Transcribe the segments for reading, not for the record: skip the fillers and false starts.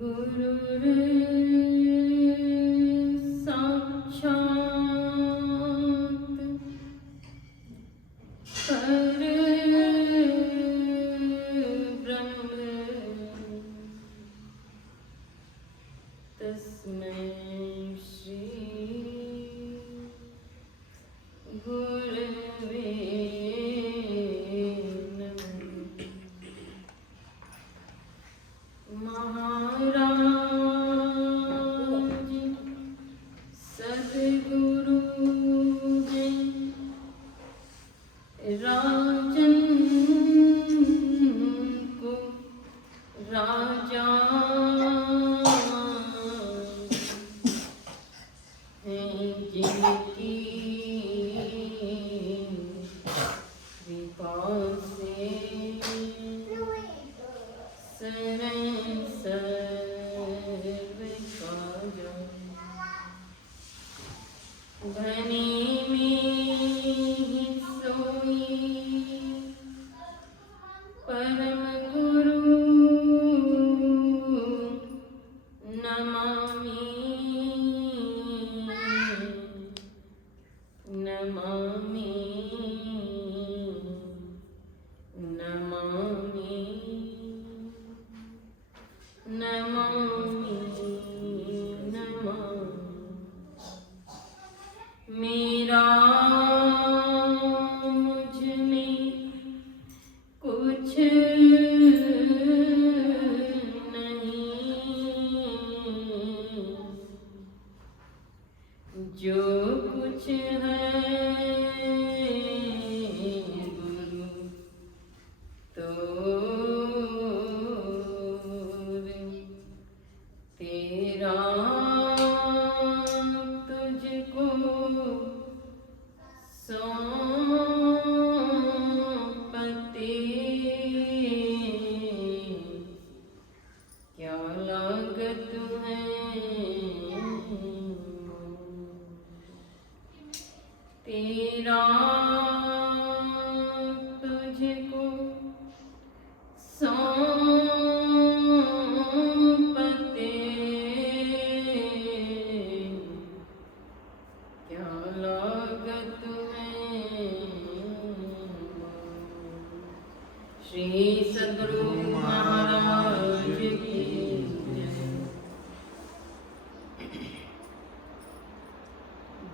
गुरुर् साक्षात् परब्रह्म तस्मै श्री गुरवे नमः। महाराज सद्गुरु जी राजन को राजा हैं जिनकी कृपा से शरण सर्व काजा। धनी में ही सोई परम गुरु नमामि नमामि नमामि नमामि नमामि। मेरा मुझ में कुछ नहीं, जो कुछ है गुरु तोरे तेरा तुझको सौंपते क्या लागत है तेरा तुझको सौंपते क्या लागत है। श्री सद्गुरु महाराज की जय।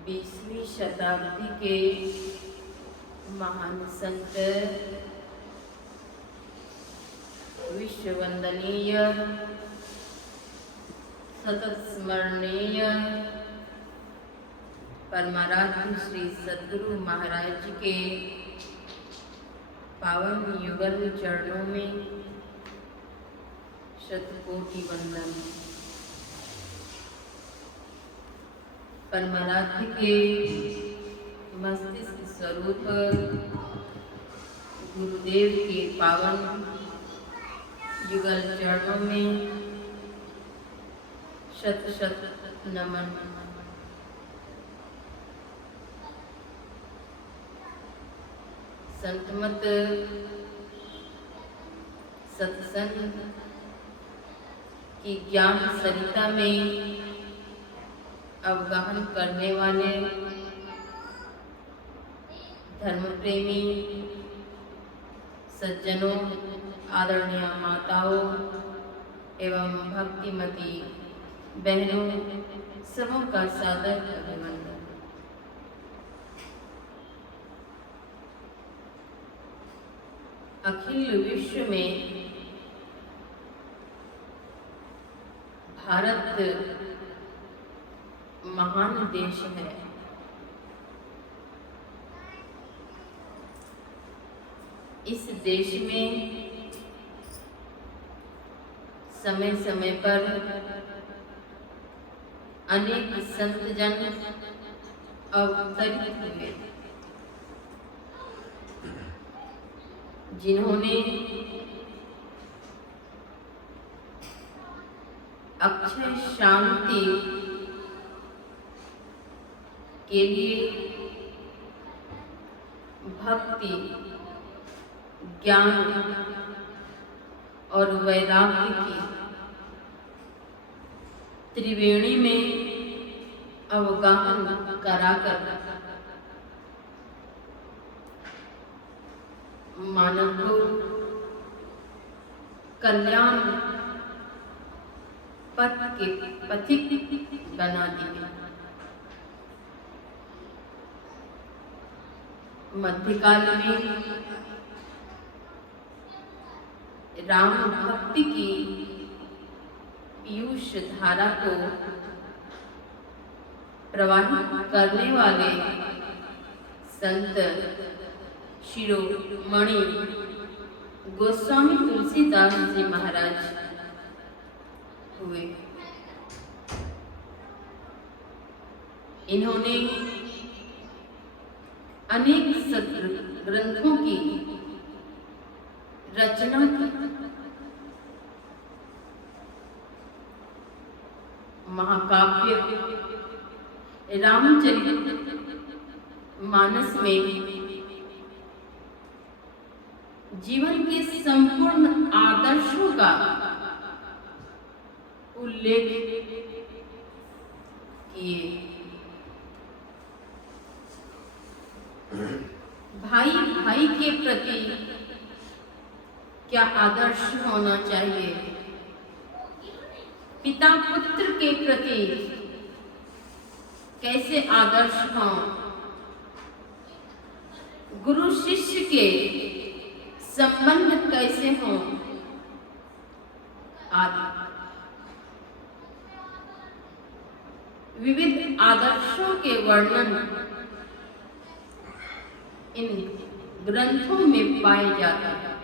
20वीं शताब्दी के महान संत विश्ववंदनीय सतत स्मरणीय परमाराध्य श्री सद्गुरु महाराज जी के पावन युगल चरणों में शतकोटि वंदन। परमाराध्य के मस्तिष्क स्वरूप गुरुदेव के पावन युगल चरणों में शत शत नमन। संतमत सत्संग की ज्ञान सरिता में अवगाहन करने वाले धर्म प्रेमी सज्जनों, आदरणीय माताओं एवं भक्तिमती बहनों, सबों का सादर अभिनंदन। अखिल विश्व में भारत महान देश है। इस देश में समय समय पर अनेक संत जन अवतरित हुए, जिन्होंने अक्षय शांति के लिए भक्ति, ज्ञान और वैराग्य की त्रिवेणी में अवगाहन कराकर मानव को कल्याण पथ के पथिक बना दिए। मध्यकाल में राम भक्ति की पीयूष धारा को प्रवाहित करने वाले संत शिरोमणि गोस्वामी तुलसीदास जी महाराज हुए। इन्होंने अनेक ग्रंथों की रचना की। महाकाव्य रामचरित मानस में जीवन के संपूर्ण आदर्शों का उल्लेख किए। भाई भाई के प्रति क्या आदर्श होना चाहिए, पिता पुत्र के प्रति कैसे आदर्श हों, गुरु शिष्य के संबंध कैसे हों आदि विविध आदर्शों के वर्णन इन ग्रंथों में पाए जाते हैं।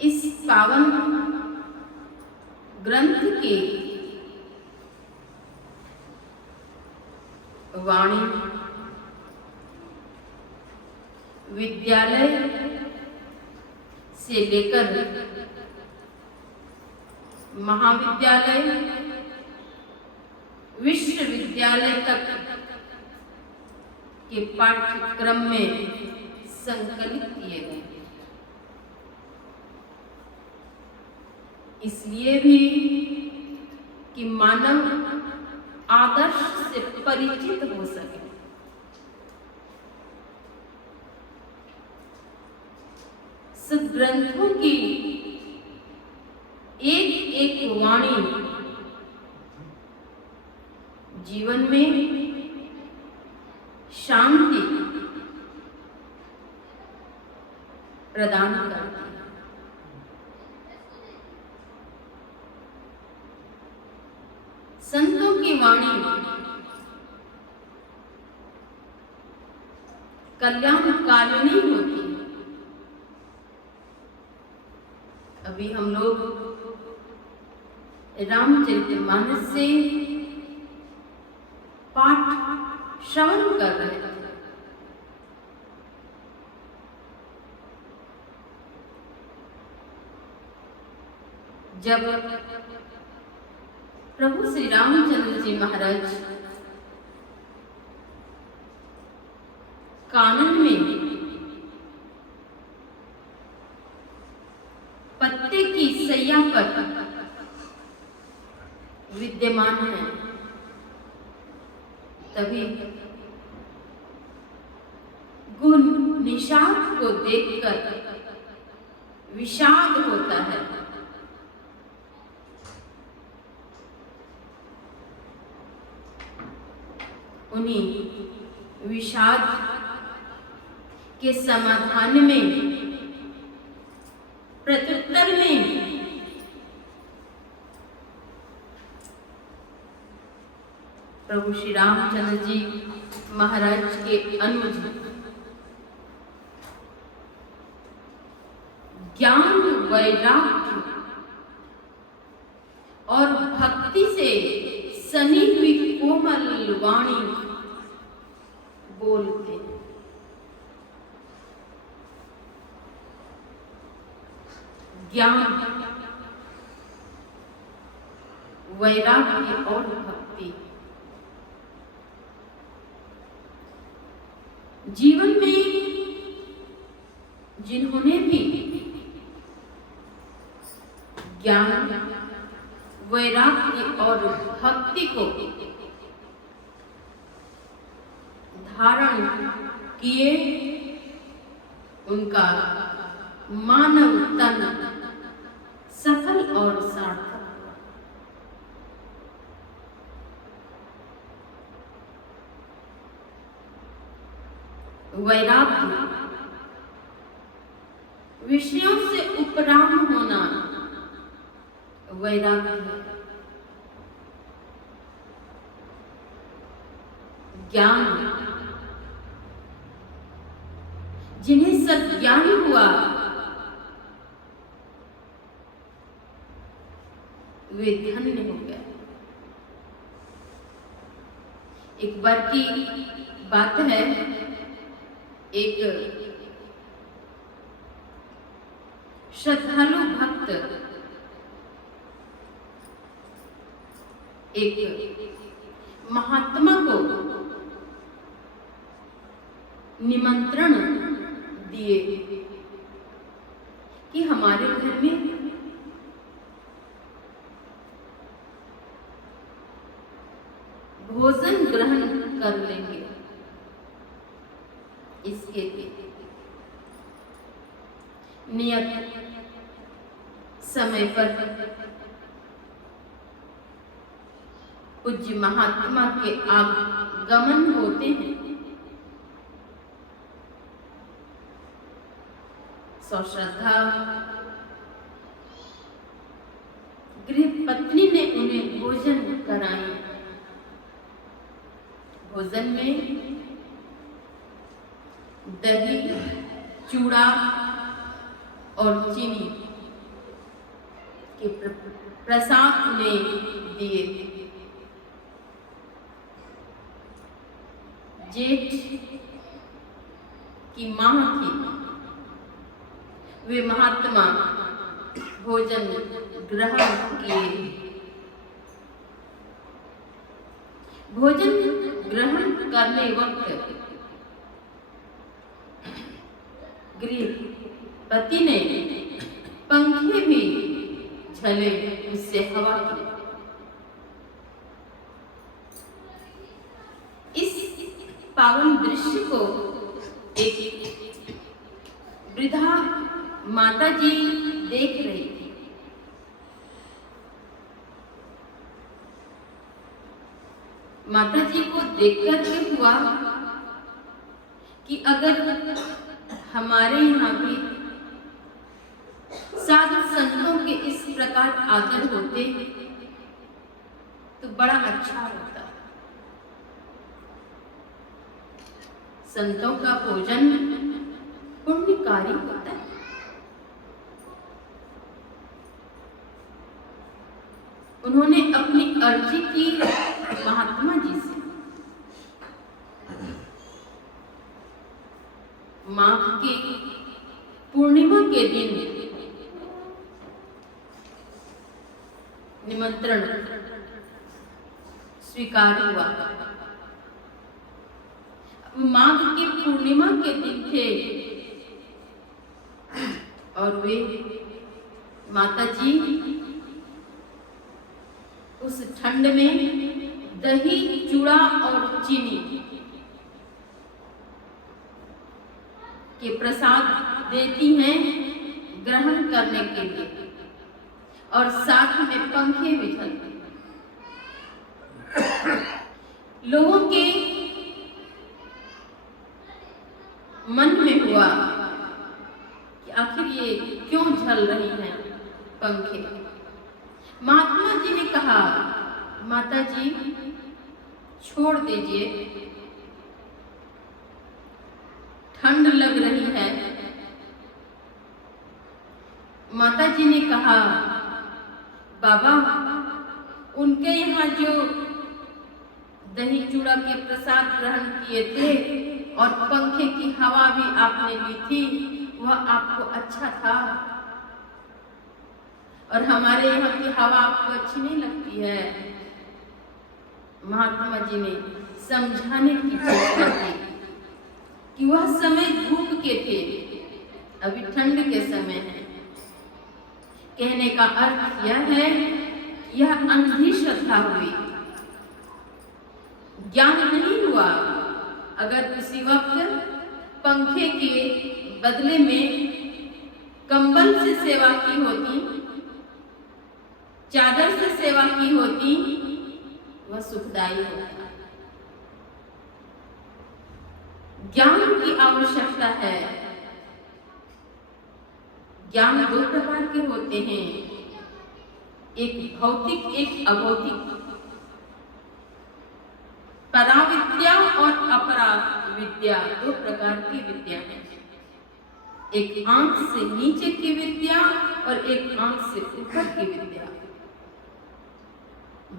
इस पावन ग्रंथ की वाणी विद्यालय से लेकर महाविद्यालय, विश्वविद्यालय तक के पाठ्यक्रम में संकलित किए गए। इसलिए भी कि मानव आदर्श से परिचित हो सके। ग्रंथों की एक एक वाणी जीवन में शांति प्रदान करती है। संतों की वाणी कल्याणकारिणी होती है। अभी हम लोग रामचरितमानस से पाठ श्रवण कर रहे थे। जब प्रभु श्री रामचंद्र जी महाराज कानन में पत्ते की सैया पर विद्यमान है, तभी गुण निषाद को देखकर विषाद होता है। उन्हीं विषाद के समाधान में प्रत्युत्तर में प्रभु श्री रामचंद्र जी महाराज के अनुज ज्ञान, वैराग्य और भक्ति से सनी हुई कोमल वाणी बोलते हैं। ज्ञान, वैराग्य और भक्ति जीवन में जिन्होंने भी ज्ञान, वैराग्य और भक्ति को धारण किए उनका मानव तन सफल और सार्थक। वैराग्य विषयों से उपराम होना वैराग्य है। ज्ञान, जिन्हें सज्ञान हुआ वे धन्य हो गए। एक बार की बात है, एक श्रद्धालु भक्त एक महात्मा को निमंत्रण दिए कि हमारे घर में भोजन ग्रहण कर लेंगे। इसके लिए नियत समय पर पूज्य महात्मा के आगमन होते हैं। सौश्रद्धा गृह पत्नी ने उन्हें भोजन कराया। भोजन में दही, चूड़ा और चीनी के प्रसाद में दिए। जेठ की मां थी, वे महात्मा भोजन ग्रहण किए। भोजन ग्रहण करने वक्त गृहपति ने पंखे भी झले, उससे हवा की। इस पावन दृश्य को एक वृद्धा माता जी देख रही थी। माता जी को देखकर के हुआ कि अगर हमारे यहाँ भी साधु संतों के इस प्रकार आदर होते तो बड़ा अच्छा होता। संतों का भोजन पुण्यकारी होता है। उन्होंने अपनी अर्जी की महात्मा जी से। माघ की पूर्णिमा के दिन निमंत्रण स्वीकार हुआ। माघ की पूर्णिमा के दिन थे और वे माता जी उस ठंड में दही, चूड़ा और चीनी के प्रसाद देती हैं ग्रहण करने के लिए, और साथ में पंखे भी चलते। लोगों के मन में हुआ कि आखिर ये क्यों झल रही हैं पंखे। महात्मा जी ने कहा, माता जी छोड़ दीजिए, ठंड लग रही है। माता जी ने कहा, बाबा उनके यहाँ जो दही चूड़ा के प्रसाद ग्रहण किए थे और पंखे की हवा भी आपने ली थी, वह आपको अच्छा था, और हमारे यहाँ की हवा आपको अच्छी नहीं लगती है। महात्मा जी ने समझाने की चेष्टा की कि वह समय धूप के थे, अभी ठंड के समय है। कहने का अर्थ यह है, यह अंधी श्रद्धा हुई, ज्ञान नहीं हुआ। अगर उसी वक्त पंखे के बदले में कंबल से सेवा की होती, चादर से सेवा की होती, वह सुखदायी होता। ज्ञान की आवश्यकता है। ज्ञान दो प्रकार के होते हैं, एक भौतिक, एक अभौतिक। पराविद्या और अपरा विद्या दो प्रकार की विद्या है। एक आंख से नीचे की विद्या और एक आंख से ऊपर की विद्या।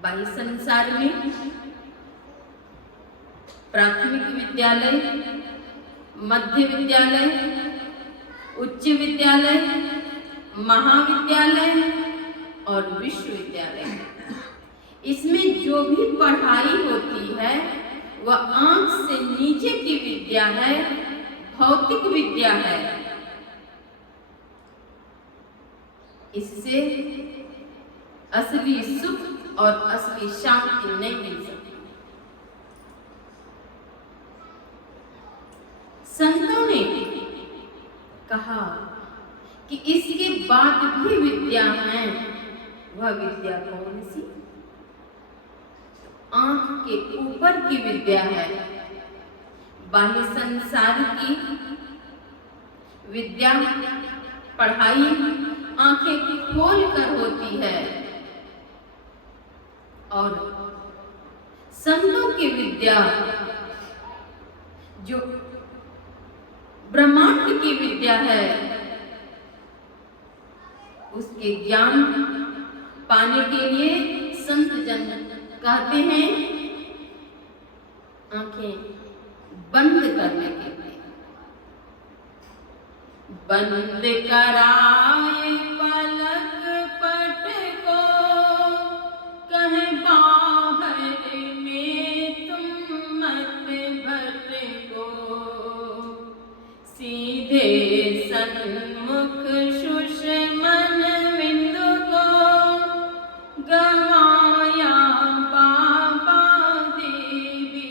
बाह्य संसार में प्राथमिक विद्यालय, मध्य विद्यालय, उच्च विद्यालय, महाविद्यालय और विश्वविद्यालय, इसमें जो भी पढ़ाई होती है वह आंख से नीचे की विद्या है, भौतिक विद्या है। इससे असली सुख और असली शांति नहीं मिल सकती। संतों ने कहा कि इसके बाद भी विद्या है। वह विद्या कौन सी? आंख के ऊपर की विद्या है। बाह्य संसार की विद्या, पढ़ाई आंखें खोल कर होती है और संतों की विद्या जो ब्रह्मांड की विद्या है, उसके ज्ञान पाने के लिए संत जन कहते हैं आंखें बंद करने के लिए। बंद कराए पलक पट को, कहे बाहर में तुम मत भटको, सीधे सन्मुख सुषमन बिंदु को, गवाया बाबा देवी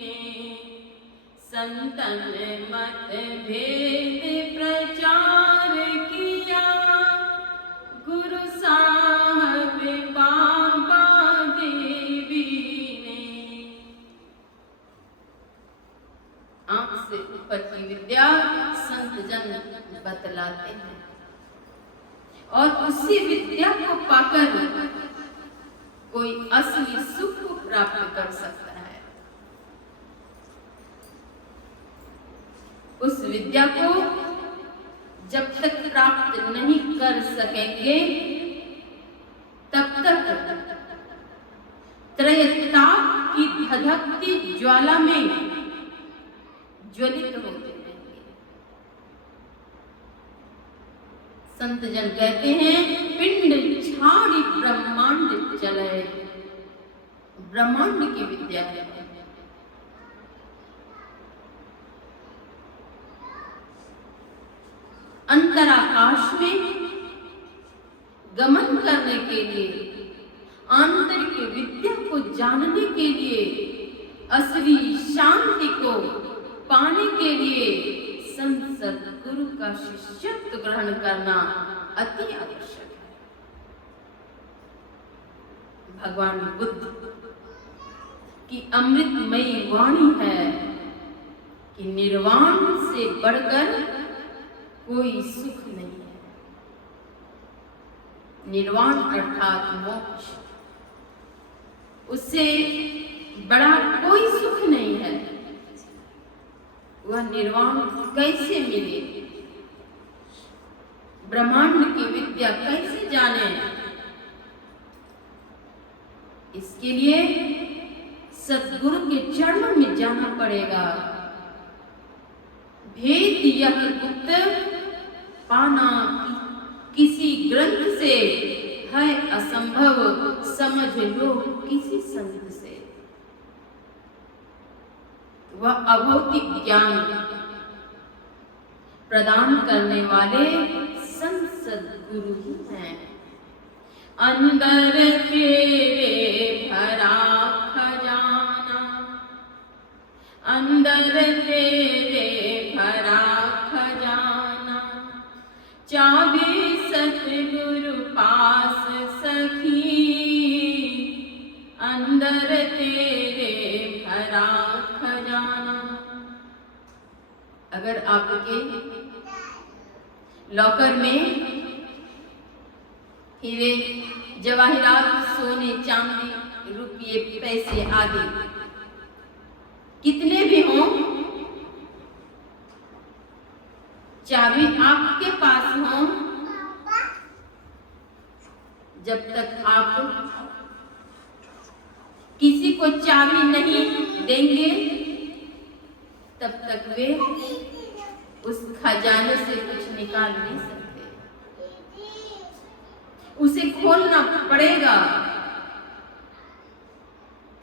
ने, संतन मत भेद प्रचार किया, गुरु साहब बाबा देवी ने। आंख से ऊपर की विद्या संत जन बतलाते हैं और उसी विद्या को पाकर कोई असली सुख को प्राप्त कर सकता है। उस विद्या को जब तक प्राप्त नहीं कर सकेंगे तब तक त्रयताप की धधकती ज्वाला में ज्वलित होते रहेंगे। संत जन कहते हैं पिंड छाड़ी ब्रह्मांड चले, ब्रह्मांड की विद्या है। अंतराकाश में गमन करने के लिए, आंतरिक विद्या को जानने के लिए, असली शांति को पाने के लिए संत सद्गुरु का शिष्यत्व ग्रहण करना अति आवश्यक है। भगवान बुद्ध की अमृतमयी वाणी है कि निर्वाण से बढ़कर कोई सुख नहीं है। निर्वाण अर्थात मोक्ष, उससे बड़ा कोई सुख नहीं है। वह निर्वाण कैसे मिले, ब्रह्मांड की विद्या कैसे जाने? इसके लिए सद्गुरु के चरणों में जाना पड़ेगा। भेद यह गुप्त पाना किसी ग्रंथ से है असंभव, समझ लो किसी संत से। वह अभौतिक ज्ञान प्रदान करने वाले संत सद्गुरु ही हैं। अंदर तेरे भरा खजाना, अंदर तेरे भरा खजाना, चाबी सतगुरु पास सखी, अंदर तेरे भरा खजाना। अगर आपके लॉकर में हीरे जवाहरात, सोने चांदी, रुपये, पैसे आदि कितने भी हों, चाबी आपके पास हो, जब तक आप किसी को चाबी नहीं देंगे तब तक वे उस खजाने से कुछ निकाल नहीं सकते। उसे खोलना पड़ेगा।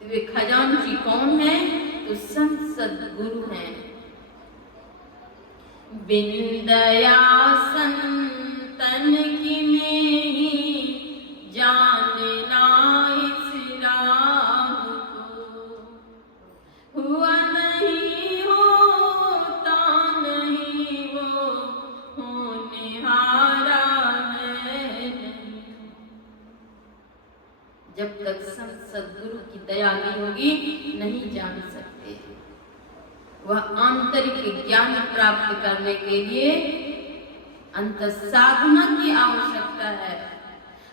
तो वे खजानची कौन है? तो संत सद्गुरु हैं। बिन दया संतन की में जानना इस राह को, हुआ नहीं होता नहीं वो होनहारा है। जब तक संत सद्गुरु की दया नहीं होगी नहीं जान सकते। वह आंतरिक ज्ञान प्राप्त करने के लिए अंतर साधना की आवश्यकता है।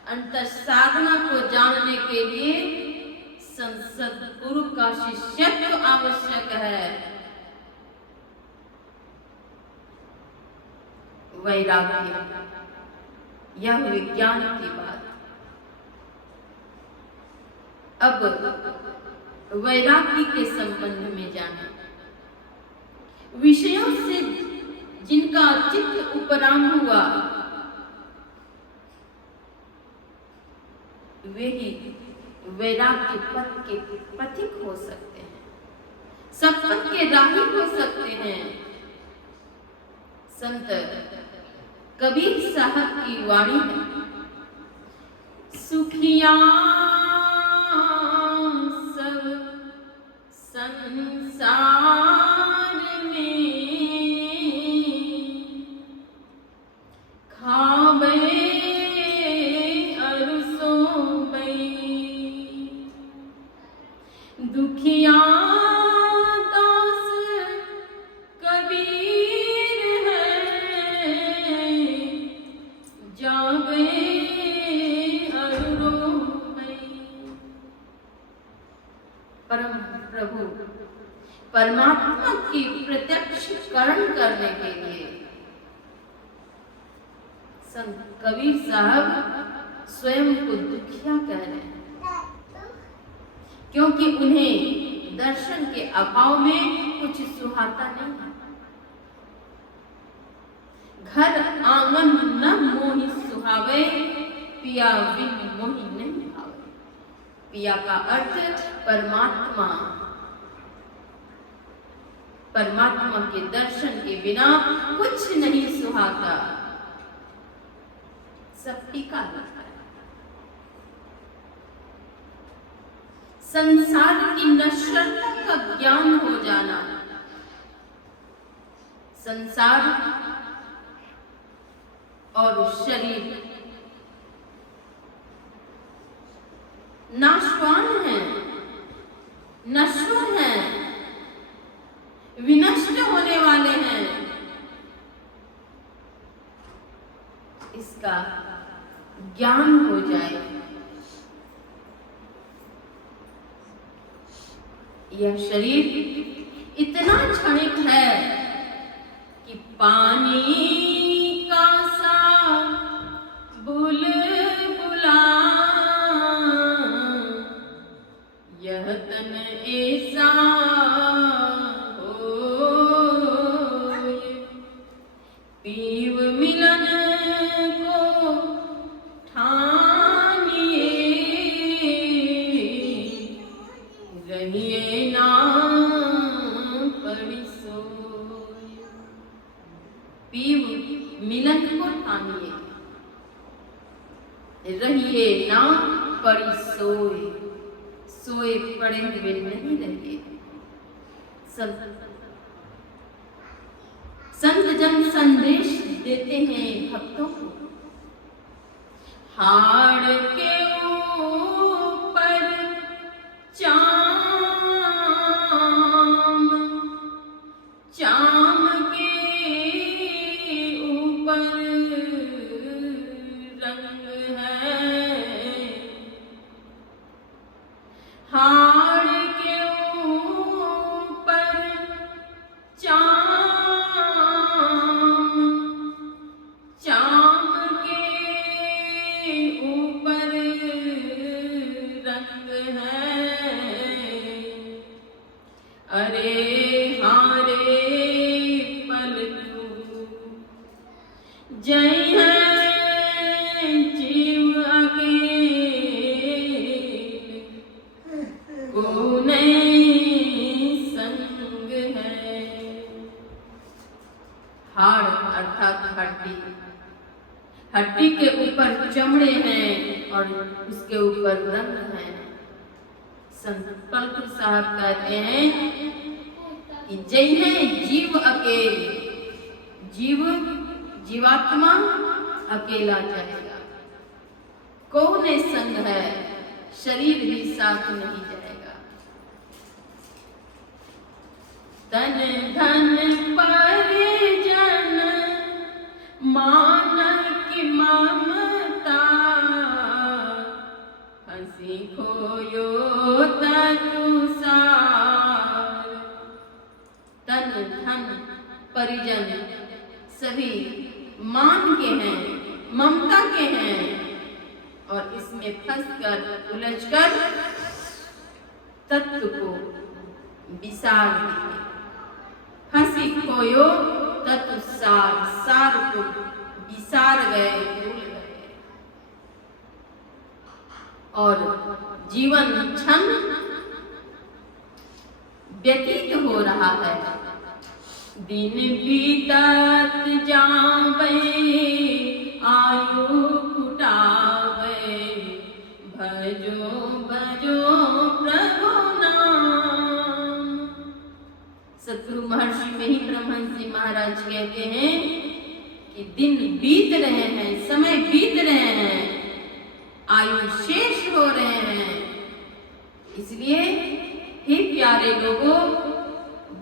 अंतर साधना को जानने के लिए सद्गुरु का शिष्यत्व आवश्यक है। वैराग्य, यह हुई ज्ञान की बात। अब वैराग्य के संबंध में जाने, विषयों से जिनका चित्त उपराम हुआ वे ही वैराग्य पथ के पथिक हो सकते हैं, सत्पथ के राही हो सकते हैं। संत कबीर साहब की वाणी है, सुखिया सब संसार दुखिया दास कबीर है, जागे अरो परम प्रभु परमात्मा की प्रत्यक्षीकरण करने के लिए संत कबीर साहब स्वयं को दुखिया कह रहे हैं, क्योंकि उन्हें दर्शन के अभाव में कुछ सुहाता नहीं है। घर आंगन न मोहि सुहावे, पिया बिन मोहि नहीं भावे। पिया का अर्थ परमात्मा। परमात्मा के दर्शन के बिना कुछ नहीं सुहाता, सब फीका लगता है। संसार की नश्वरता का ज्ञान हो जाना, संसार और शरीर नाशवान है, नश्वर है, विनष्ट होने वाले हैं। इसका ज्ञान हो जाए, यह शरीर इतना क्षणिक है कि पानी का सा बुलबुला, यह तन ऐसा हो, पीव मिलन को ठानिए, रहिए ना पड़ी सोए। पीव मिलन को ठानिए, रहिए ना पड़ी सोए, सोए पड़े हुए नहीं रहिए। संत जन संदेश देते हैं भक्तों को, हाड़ के ऊपर चाम, चाम के ऊपर रंग है, हाड़ के ऊपर चाम, चाम के ऊपर रंग है, अरे हारे पलटू जय है जीव अकेले को नहीं संग है। हाड़ अर्थात हड्डी, हड्डी के ऊपर चमड़े हैं और उसके ऊपर रंग है। संत पलटू साहब कहते हैं कि जय है जीव अकेले, जीव जीवात्मा अकेला जाएगा, कौन संग है, शरीर भी साथ नहीं जाएगा। तन धन परिजन मान की ममता, हंसी खोयो तनु सार। तन धन परिजन सभी मान के हैं, ममता के हैं, और इसमें फंसकर उलझकर तत्व को विसार दिए। हंसी खोयो तत्व सार, सार को विसार गए, भूल गए, और जीवन क्षण व्यतीत हो रहा है। दिन बीतत जावे आयु फुटावे, भजो भजो प्रभु नाम। सतगुरु महर्षि मही परमहंस जी महाराज कहते हैं कि दिन बीत रहे हैं, समय बीत रहे हैं, आयु शेष हो रहे हैं, इसलिए हे प्यारे लोगों,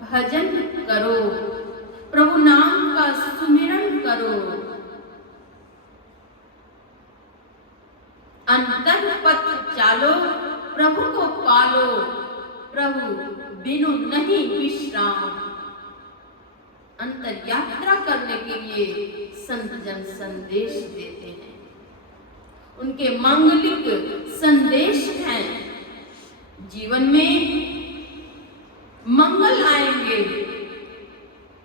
भजन करो, प्रभु नाम का सुमिरन करो, अंतर पथ चालो, प्रभु को पालो, प्रभु बिनु नहीं विश्राम। अंतर यात्रा करने के लिए संत जन संदेश देते हैं, उनके मांगलिक संदेश हैं। जीवन में मंगल आएंगे,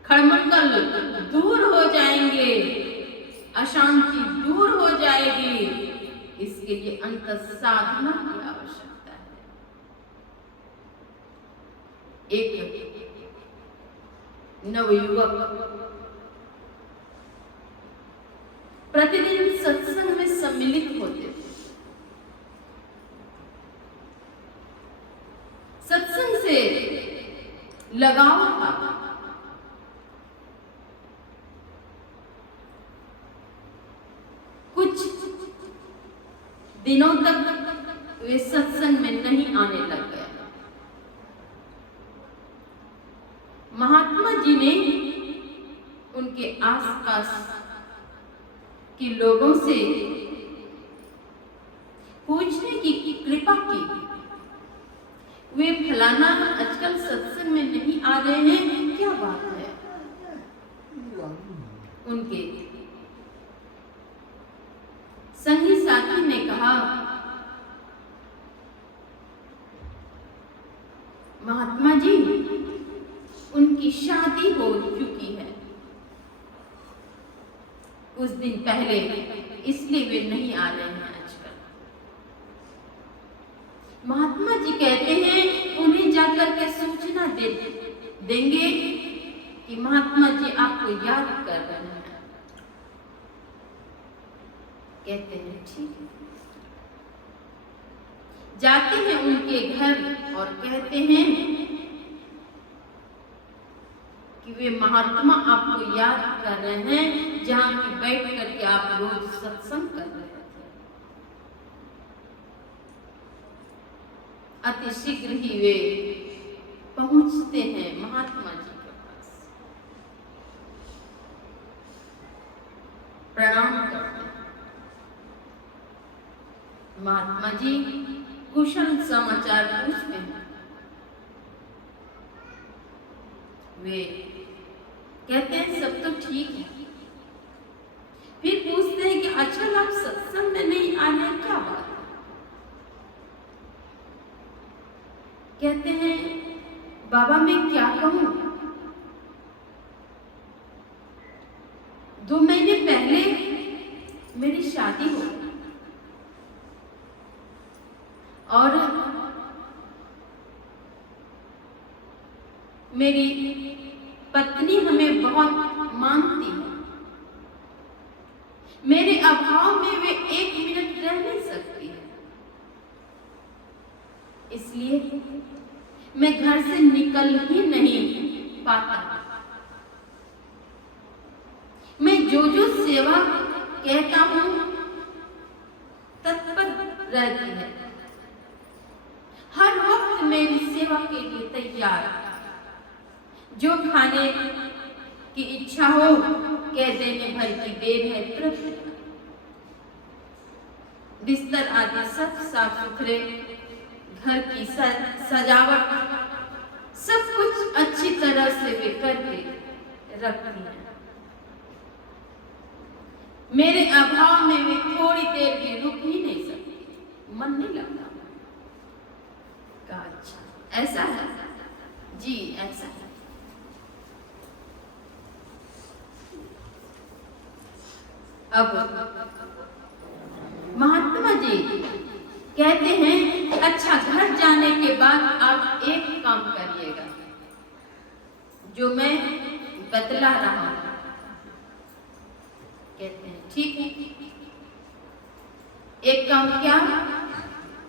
खड़मंगल दूर हो जाएंगे, अशांति दूर हो जाएगी, इसके लिए अंतर साधना की आवश्यकता है। एक नवयुवक प्रतिदिन सत्संग में सम्मिलित होते थे। सत्संग से लगाव था, कुछ दिनों तक वे सत्संग में नहीं आने लग गए। महात्मा जी ने उनके आसपास के लोगों से पूछने की कृपा की, वे फलाना आजकल सत्संग में नहीं आ रहे हैं, क्या बात है? उनके संगी साथी ने कहा, महात्मा जी उनकी शादी हो चुकी है कुछ दिन पहले, इसलिए वे नहीं आ रहे हैं आजकल। महात्मा जी कहते हैं उन्हें जाकर के सूचना देंगे कि महात्मा जी आपको याद कर रहे हैं। कहते हैं ठीक है। जाते हैं उनके घर और कहते हैं कि वे महात्मा आपको याद कर रहे हैं, जहां की बैठ करके आप रोज सत्संग कर रहे थे। अति शीघ्र ही वे पहुंचते हैं महात्मा जी के पास, प्रणाम करते हैं। महात्मा जी कुशल समाचार पूछते हैं। वे कहते हैं सब तो ठीक है। फिर पूछते हैं कि अच्छा आप सत्संग में नहीं आने क्या बात है? कहते हैं बाबा मैं क्या कहूं, 2 महीने पहले मेरी शादी हो गई और मेरी पत्नी हमें बहुत मानती है। मेरे अभाव में वे 1 मिनट रह नहीं सकती है, इसलिए मैं घर से निकल ही नहीं पाता। मैं जो जो सेवा कहता हूं तत्पर रहती है, हर वक्त मेरी सेवा के लिए तैयार। जो खाने की इच्छा हो कह देने भर की देर है तुरंत। बिस्तर आदि सब साफ सुथरे, घर की सजावट सब कुछ अच्छी तरह से वे करके रखती है। मेरे अभाव में वे थोड़ी देर भी रुक ही नहीं सकती, मन नहीं लगता। अच्छा ऐसा है जी, ऐसा है। अब महात्मा जी कहते हैं अच्छा घर जाने के बाद आप एक काम करिएगा जो मैं बतला रहा हूं। कहते हैं ठीक है। एक काम क्या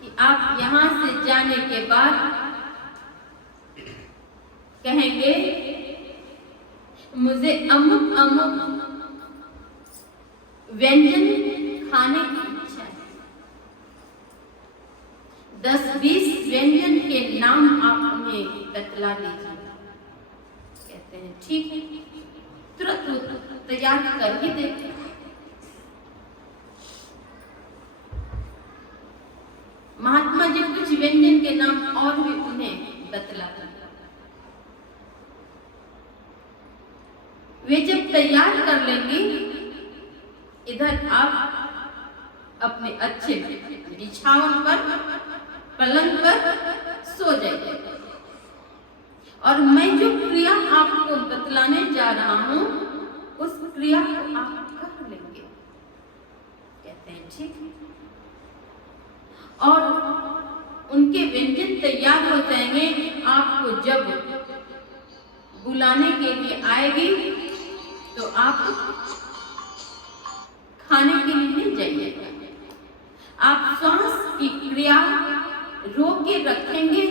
कि आप यहां से जाने के बाद कहेंगे मुझे अमुक अमुक व्यंजन खाने की इच्छा है। 10-20 व्यंजन के नाम आप उन्हें बतला दीजिए। कहते हैं ठीक है, तुरंत तैयार कर ही देते। महात्मा जी कुछ व्यंजन के नाम और भी उन्हें बतलाते। वे जब तैयार कर लेंगे, इधर आप अपने अच्छे बिछावन पर पलंग पर सो जाइए और मैं जो क्रिया आपको बतलाने जा रहा हूं उस क्रिया को आप कर लेंगे। कहते हैं ठीक है। और उनके व्यंजन तैयार हो जाएंगे। आपको जब बुलाने के लिए आएगी तो आप खाने के लिए नहीं जाइएगा, आप श्वास की क्रिया रोक के रखेंगे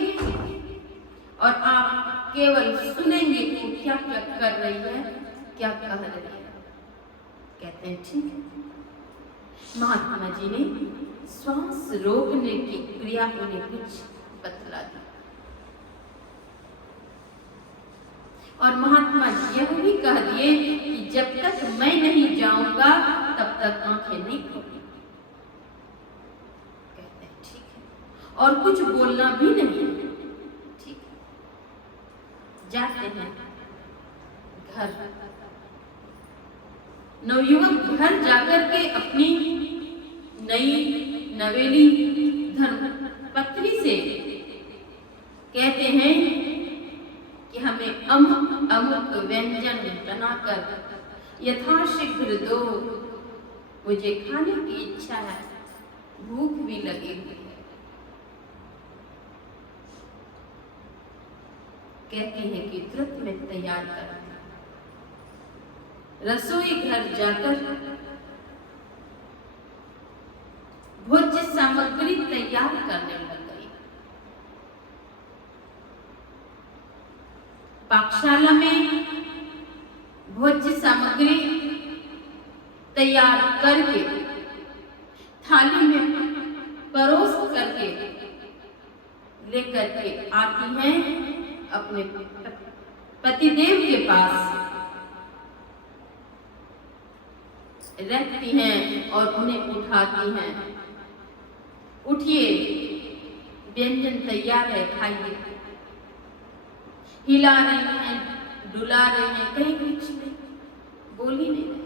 और आप केवल सुनेंगे कि क्या क्या कर रही है, क्या कह रही है। कहते हैं ठीक है। महात्मा जी ने श्वास रोकने की क्रिया उन्हें कुछ बतला दी और महात्मा जी यह भी कह दिए कि जब तक मैं नहीं जाऊंगा तब तक आंखें नहीं खोली। कहते हैं ठीक है। और कुछ बोलना भी नहीं है। ठीक है। जाते हैं घर। नवयुवक घर जाकर के अपनी नई नवेली धर्म पत्नी से कहते हैं कि हमें अमुक अमुक व्यंजन बनाकर यथाशीघ्र दो, मुझे खाने की इच्छा है, भूख भी लगी हुई है। कहती है कि तुरंत में तैयार कर। रसोई घर जाकर भोज्य सामग्री तैयार करने लग गई। पाकशाला में भोज्य सामग्री तैयार करके थाली में परोस करके लेकर के आती हैं अपने पतिदेव के पास, रखती हैं और उन्हें उठाती हैं। उठिए, व्यंजन तैयार है, खाइए। हिला रहे हैं, डुला रहे हैं, कहीं कुछ नहीं, बोल ही नहीं रहे।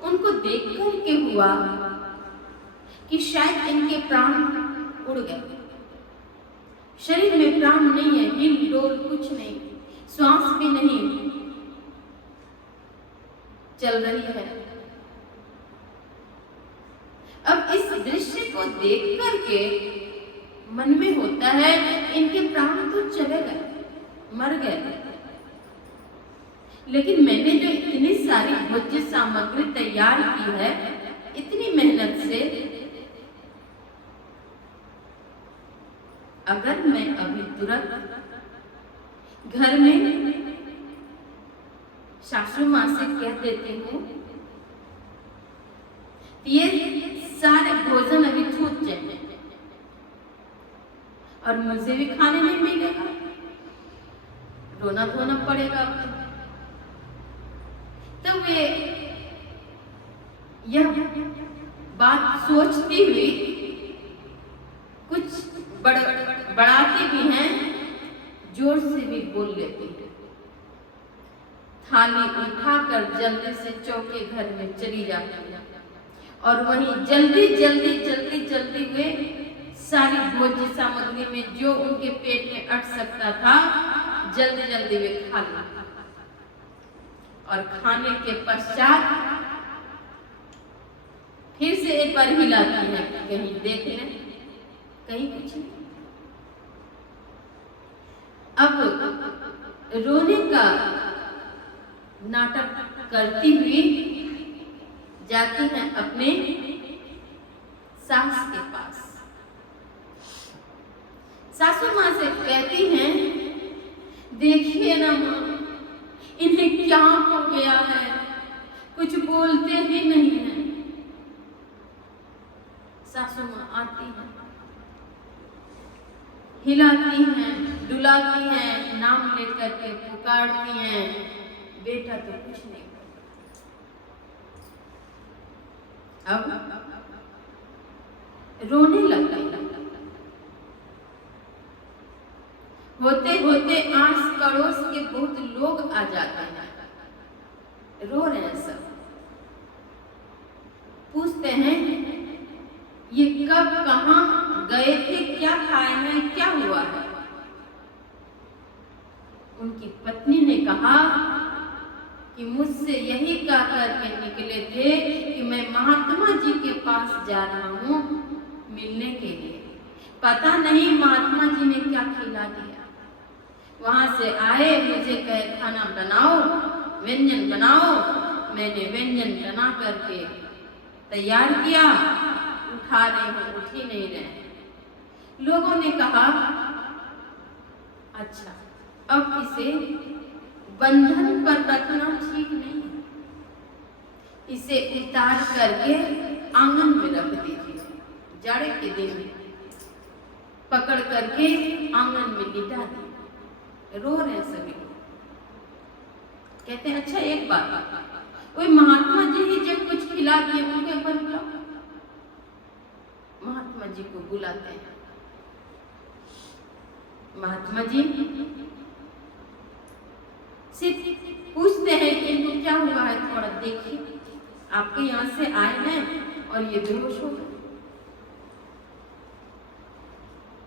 उनको देख कर के हुआ कि शायद इनके प्राण उड़ गए, शरीर में प्राण नहीं है, हिल डोल कुछ नहीं, श्वास भी नहीं चल रही है। अब इस दृश्य को देख करके मन में होता है इनके प्राण तो चले गए, मर गए, लेकिन मैंने जो इतनी सारी भोज्य सामग्री तैयार की है इतनी मेहनत से, अगर मैं अभी तुरंत घर में सासू माँ से कह देती हूँ ये सारे भोजन अभी छूट जाए और मुझे भी खाने नहीं मिलेगा, रोना धोना पड़ेगा। तो वे यह बात सोचती हुई कुछ बढ़ाती भी हैं, जोर से भी बोल लेती है। थाली उठाकर जल्दी से चौके घर में चली जाती है और वहीं जल्दी वे सारी भोज्य सामग्री में जो उनके पेट में अट सकता था जल्दी वे खा लेती और खाने के पश्चात फिर से एक बार हिलाती है, कहीं देख लें, कहीं कुछ नहीं। अब रोने का नाटक करती हुई जाती हैं अपने सास के पास। सासू माँ से कहती हैं, देखिए ना माँ, इन्हें क्या हो गया है, कुछ बोलते ही नहीं हैं। सासू माँ आती हैं, हिलाती हैं, डुलाती हैं, नाम लेकर के पुकारती हैं, बेटा तो कुछ नहीं। अब रोने लग गई। होते होते आस पड़ोस के बहुत लोग आ जाते हैं, रो रहे हैं सब, पूछते हैं ये कब कहाँ गए थे, क्या खाए हैं, क्या हुआ है। उनकी पत्नी ने कहा कि मुझसे यही कह करके निकले थे कि मैं महात्मा जी के पास जा रहा हूँ मिलने के लिए, पता नहीं महात्मा जी ने क्या खिला दिया। वहां से आए, मुझे कहे खाना बनाओ, व्यंजन बनाओ। मैंने व्यंजन बना करके तैयार किया, उठा रहे हो, उठ ही नहीं रहे। लोगों ने कहा अच्छा अब इसे बंधन पर रखना ठीक नहीं है, इसे उतार करके आंगन में रख दीजिए, जाड़े के दिन में पकड़ करके आंगन में लिटा दी। रो रहे हैं सभी लोग, कहते हैं अच्छा एक बात, कोई महात्मा जी ही जब कुछ खिला दिए उनके ऊपर बुलाओ। महात्मा जी को बुलाते हैं। महात्मा जी सिर्फ पूछते हैं कि इनको क्या हुआ है, थोड़ा देखिए, आपके यहाँ से आए हैं और ये बेहोश हो गए।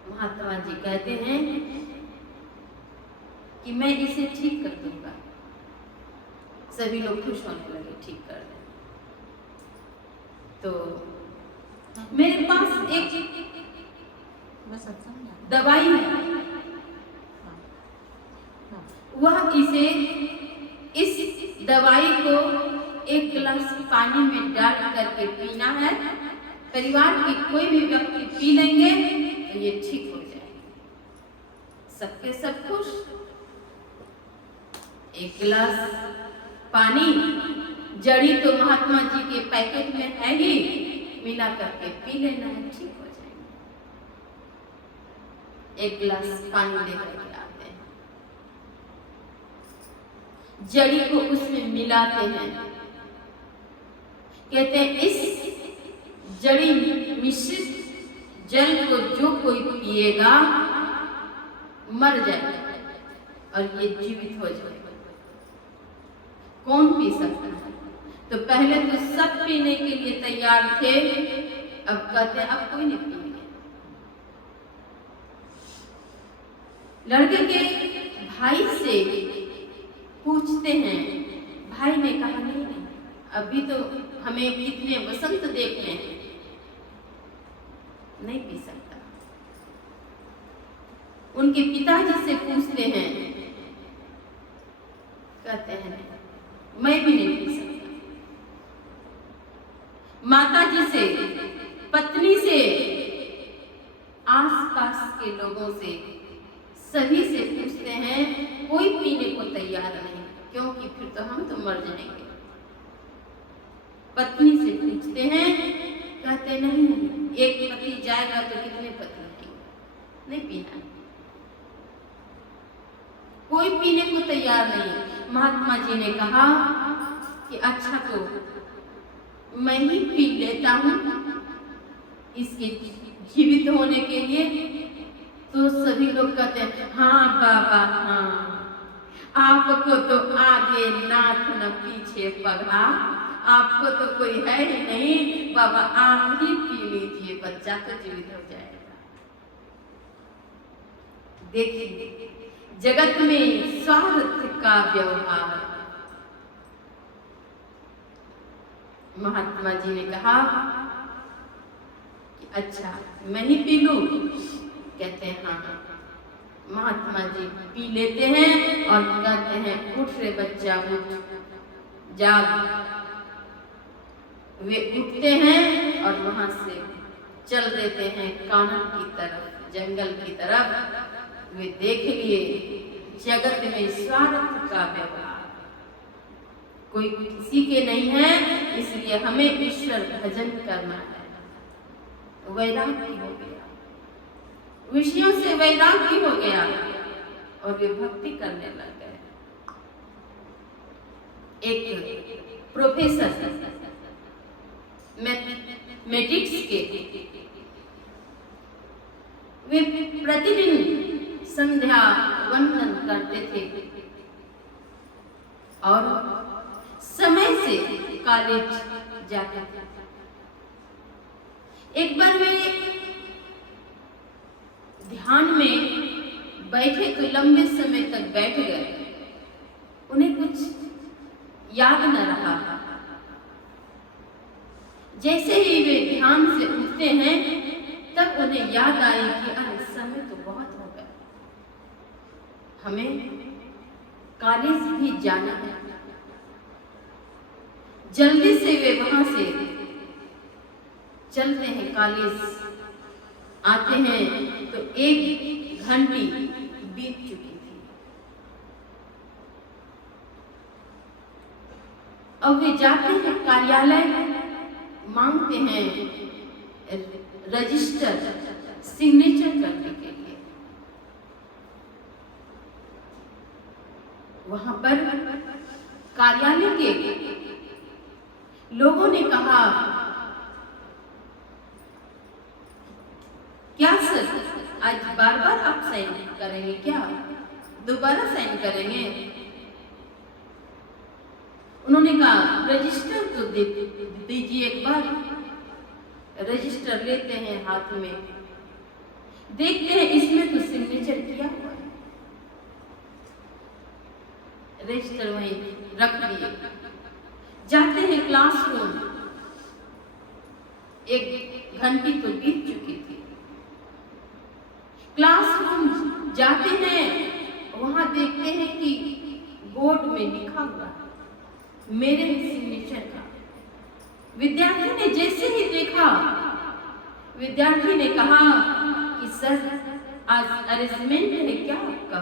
महात्मा जी कहते हैं कि मैं इसे ठीक कर दूंगा। सभी लोग खुश होने लगे, ठीक कर दें। तो मेरे पास एक दवाई है, वह इसे इस दवाई को एक गिलास पानी में डाल करके पीना है परिवार की कोई भी व्यक्ति पी लेंगे तो ये ठीक हो जाएगा। सबके सब खुश। एक गिलास पानी जड़ी तो महात्मा जी के पैकेट में है ही, मिला करके पी लेना है, ठीक हो जाएगा। एक गिलास पानी लेकर के आते हैं, जड़ी को उसमें मिलाते हैं, कहते हैं इस जड़ी मिश्रित जल को जो कोई पिएगा मर जाएगा और ये जीवित हो जाएगा। कौन पी सकता है? तो पहले तो सब पीने के लिए तैयार थे, अब कहते हैं अब कोई नहीं पिएंगे। लड़के के भाई से पूछते हैं, भाई ने कहा नहीं नहीं, अभी तो हमें कितने वसंत देखने हैं, नहीं पी सकता। उनके पिताजी से पूछते हैं, कहते हैं नहीं, मैं भी नहीं पी सकता। माता जी से, पत्नी से, आसपास के लोगों से, सभी से पूछते हैं, कोई पीने को तैयार नहीं, क्योंकि फिर तो हम तो मर जाएंगे। पत्नी से पूछते हैं, कहते नहीं नहीं, एक पति जाएगा तो कितने पति आएंगे, नहीं पीना। कोई पीने को तैयार नहीं। महात्मा जी ने कहा कि अच्छा तो मैं ही पी लेता हूँ इसके जीवित होने के लिए। तो सभी लोग कहते हैं, हाँ बाबा हाँ, आपको तो आगे नाथ न पीछे पगहा, आपको तो कोई है ही नहीं, बाबा आप ही पी लीजिए, बच्चा तो जीवित हो जाएगा। देखिए जगत में स्वार्थ का व्यवहार। महात्मा जी ने कहा कि अच्छा मैं ही पी लूं, कहते हैं हाँ। महात्मा जी पी लेते हैं और कहते हैं, उठ रे बच्चा उठ, जाग। वे उठते हैं और वहां से चल देते हैं कानन की तरफ, जंगल की तरफ। वे देख लिए जगत में स्वार्थ का व्यवहार कोई किसी के नहीं है, इसलिए हमें ईश्वर भजन करना है। वैराग्य हो गया, विषयों से वैराग्य हो गया और वे भक्ति करने लग गए। एक प्रोफेसर मैथमेटिक्स के, वे प्रतिदिन संध्या वंदन करते थे और समय से कॉलेज जाते थे। एक बार वे ध्यान में बैठे तो लंबे समय तक बैठ गए, उन्हें कुछ याद न रहा। जैसे ही वे ध्यान से उठते हैं तब उन्हें याद आई कि अरे समय तो बहुत हो गया, हमें कॉलेज भी जाना है। जल्दी से वे वहां से चलते हैं, कॉलेज आते हैं तो 1 घंटी बीत चुकी थी। अब वे जाते हैं कार्यालय, मांगते हैं रजिस्टर, सिग्नेचर करने के लिए। वहां पर कार्यालय के लोगों ने कहा, क्या सर आज बार बार आप साइन करेंगे क्या, दोबारा साइन करेंगे? उन्होंने कहा रजिस्टर तो दीजिए एक बार। रजिस्टर लेते हैं हाथ में, देखते हैं इसमें तो सिग्नेचर किया हुआ है। रजिस्टर वहीं रख दिए, जाते हैं क्लासरूम। 1 घंटी तो बीत चुकी थी। क्लासरूम जाते हैं, वहां देखते हैं कि बोर्ड में लिखा हुआ मेरे सिग्नेचर का। विद्यार्थी ने जैसे ही देखा विद्यार्थी ने कहा कि सर आज अरेंजमेंट है क्या आपका?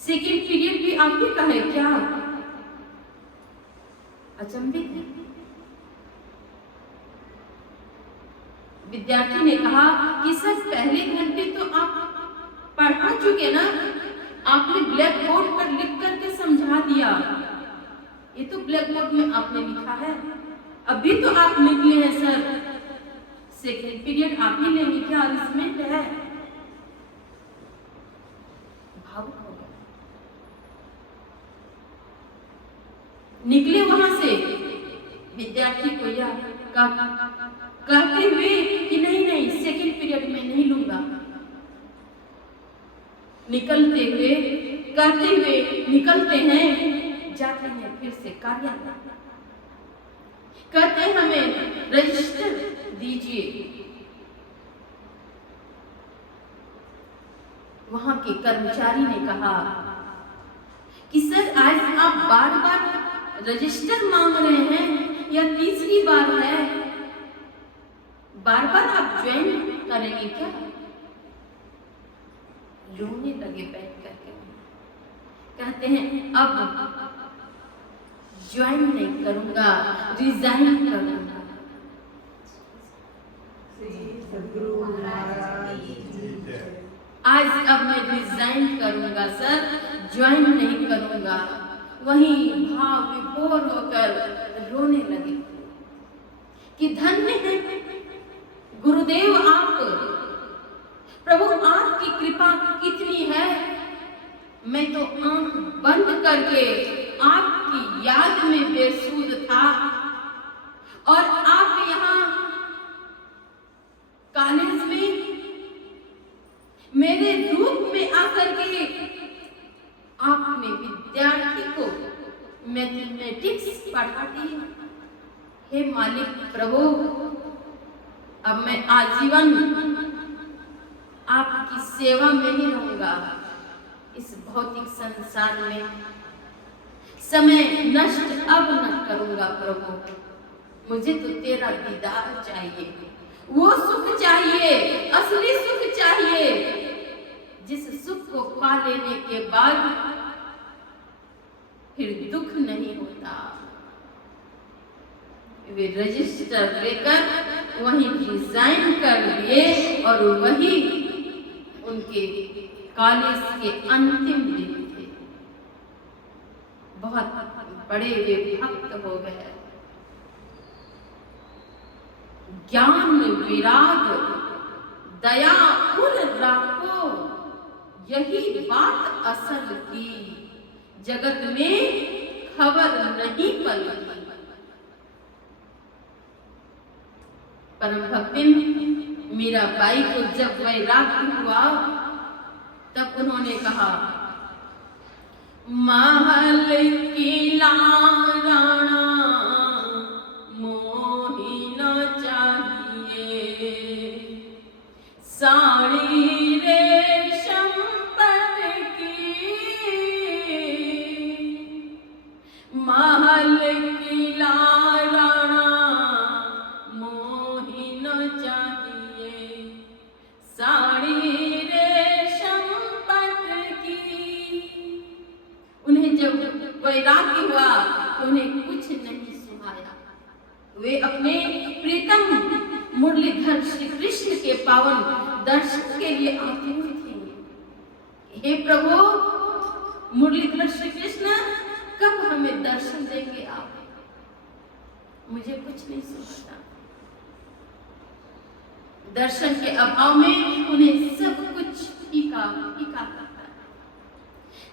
सेकेंड पीरियड भी आप ही का है क्या? अचंभित है। विद्यार्थी ने कहा कि सर पहले घंटे तो आप पढ़ा चुके ना, आपने ब्लैक बोर्ड पर लिख करके समझा दिया, ये तो ब्लैक बोर्ड में आपने लिखा है, अभी तो आप निकले हैं सर, सेकेंड पीरियड आप ही लेंगे क्या? अरेंजमेंट है। भावुक हो गया। निकले वहां से विद्यार्थी को यह कहते हुए कि नहीं नहीं सेकेंड पीरियड में नहीं लूंगा, निकलते हुए कहते हुए निकलते हैं, जाते हैं फिर से कार्यालय, कहते हैं हमें रजिस्टर दीजिए। वहां के कर्मचारी ने कहा कि सर आज आप बार बार रजिस्टर मांग रहे हैं, या तीसरी बार है, बार बार आप ज्वाइन करेंगे क्या? रोने लगे बैठ करके, कहते हैं अब ज्वाइन नहीं करूंगा, रिजाइन करूंगा। आज अब मैं रिजाइन करूंगा सर, ज्वाइन नहीं करूंगा। वहीं भाव विभोर होकर रोने लगे कि धन्य है गुरुदेव आप, प्रभु आपकी कृपा कितनी है, मैं तो आंख बंद करके आपकी याद में बेसुध था, और आप यहाँ कॉलेज में मेरे रूप में आकर के आपने विद्यार्थी को मैथमेटिक्स पढ़ा दी। हे मालिक प्रभु, अब मैं आजीवन आपकी सेवा में ही रहूंगा। इस भौतिक संसार में समय नष्ट अब न करूंगा प्रभु, मुझे तो तेरा दीदार चाहिए, वो सुख चाहिए, असली सुख चाहिए, जिस सुख को पा लेने के बाद फिर दुख नहीं होता। वे रजिस्टर लेकर वहीं रिजाइन कर लिए, और वही उनके कॉलेज के अंतिम दिन थे। बहुत बड़े वे भक्त हो गए। ज्ञान विराग दया उर राखो, यही बात असल की, जगत में खबर नहीं पलती। परम भक्तिन मीराबाई को जब वैराग्य हुआ तब उन्होंने कहा, महल की राणा मोही न चाहिए, साड़ी रेशम पट की, महल की राणा मोही न चाहिए, साड़ी रेशम पट की। उन्हें जब वैराग्य हुआ तो उन्हें कुछ नहीं सुहाया। वे अपने प्रीतम मुरलीधर श्री कृष्ण के पावन दर्शन के लिए आतुर थे। हे प्रभु, मुरलीधर श्री कृष्ण कब हमें दर्शन देंगे आप? मुझे कुछ नहीं सुहाता। दर्शन के अभाव में उन्हें सब कुछ फीका फीका लगता है।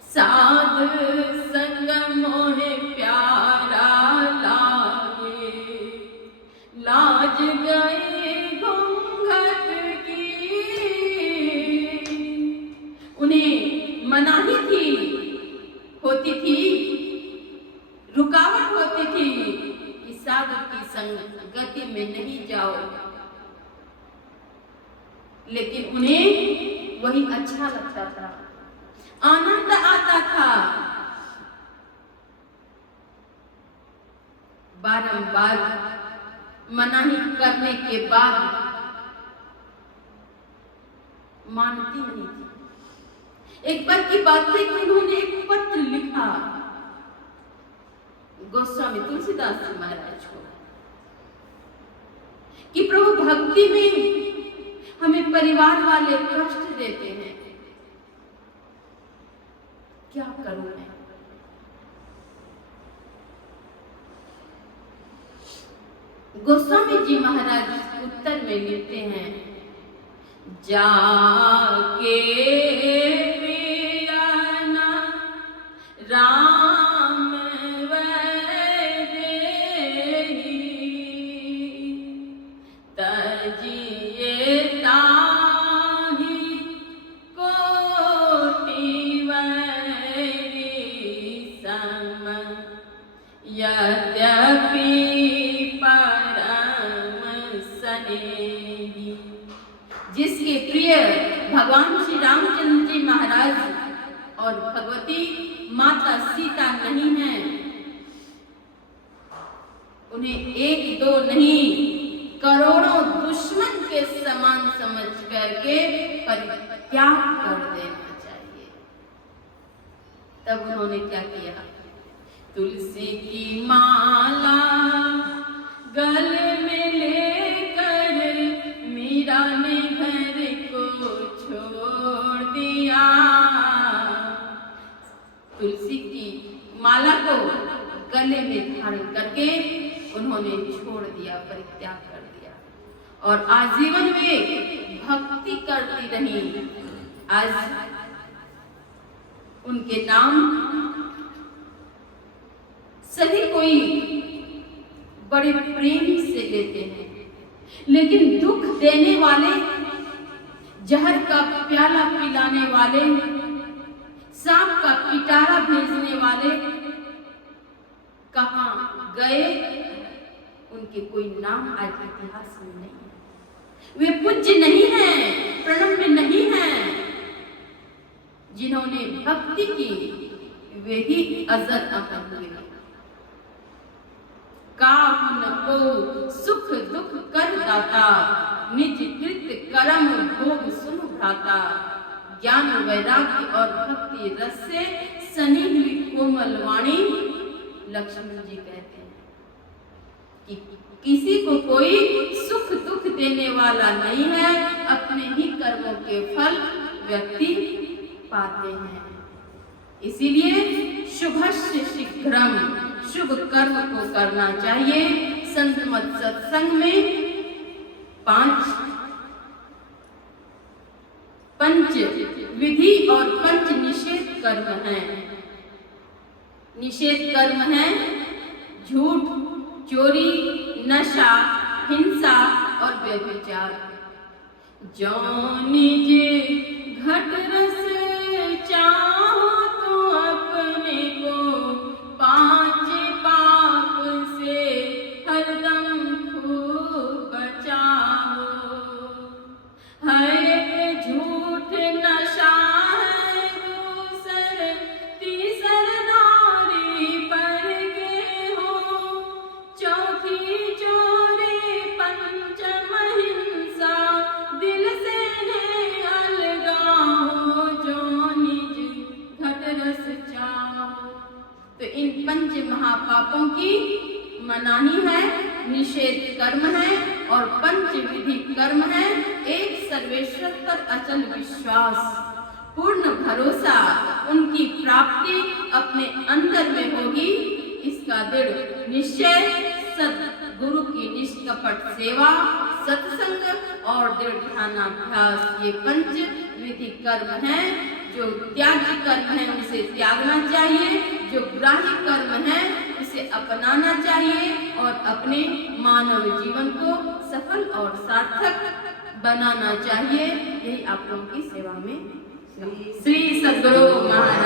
साध संग मोहे प्यारा लागे, लाज गए घूंघट की। उन्हें मनाही थी, होती थी, रुकावट होती थी कि साधु की संगति में नहीं जाओ, लेकिन उन्हें वही अच्छा लगता था, आनंद आता था। बारंबार मनाही करने के बाद मानती नहीं थी। एक बार की बात है कि उन्होंने एक पत्र लिखा गोस्वामी तुलसीदास जी महाराज को कि प्रभु भक्ति में हमें परिवार वाले कष्ट देते हैं, क्या करूं मैं। गोस्वामी जी महाराज उत्तर में लिखते हैं, जाके पियाना राम वैदेही तजिए ताहि कोटि वैरी सम यद्यपि जिसके प्रिय भगवान श्री रामचंद्र जी महाराज और भगवती माता सीता नहीं है, उन्हें एक दो नहीं करोड़ों दुश्मन के समान समझ करके परित्याग कर देना चाहिए। तब उन्होंने क्या किया, तुलसी की माला गले में लेकर मीरा ने घर को छोड़ दिया। तुलसी की माला को गले में धारण करके उन्होंने छोड़ दिया, परित्याग कर दिया और आजीवन में भक्ति करती रही। आज उनके नाम सभी कोई बड़े प्रेम से लेते हैं, लेकिन दुख देने वाले, जहर का प्याला पिलाने वाले, सांप का पिटारा भेजने वाले कहाँ गए, उनके कोई नाम आज इतिहास में नहीं है। वे पूज्य नहीं हैं, प्रणव में नहीं हैं। जिन्होंने भक्ति की वे ही अजर अमर हुए। काहुन को सुख दुख कर दाता, निज कृत कर्म भोग सुनु भ्राता। ज्ञान वैराग्य और भक्ति रस से सनी हुई कोमल वाणी। लक्ष्मण जी कहते हैं कि किसी को कोई सुख दुख देने वाला नहीं है, अपने ही कर्मों के फल व्यक्ति पाते हैं। इसीलिए शुभस्य शीघ्रम, शुभ कर्म को करना चाहिए। संत मत सत्संग में 5 पंच विधि और पंच निषेध कर्म हैं। निषेध कर्म है झूठ, चोरी, नशा, हिंसा और व्यभिचार। जो निज घट रस चाहो तो अपने को, 5 पाप से हरदम खूब बचाओ। है झूठ नशा है दूसर, तीसर नारी पर के हो। चौथी चोरी, पंचम हिंसा, दिल से ने अलगाओ। जो निज घट रस चाहो। तो इन पंच महापापों की मनाही है, निषेध कर्म है और पंच विधि कर्म है। एक सर्वेश्वर पर अचल विश्वास, पूर्ण भरोसा, उनकी प्राप्ति अपने अंदर में होगी, इसका दृढ़ निश्चय। सद्गुरु की निष्कपट सेवा, सत्संग और दृढ़ ध्यानाभ्यास, ये पंच विधि कर्म है। जो त्याज्य कर्म है उसे त्यागना चाहिए, जो ग्राह्य कर्म है उसे अपनाना चाहिए और अपने मानव जीवन को सफल और सार्थक बनाना चाहिए। यही आप लोगों की सेवा में श्री सद्गुरु महाराज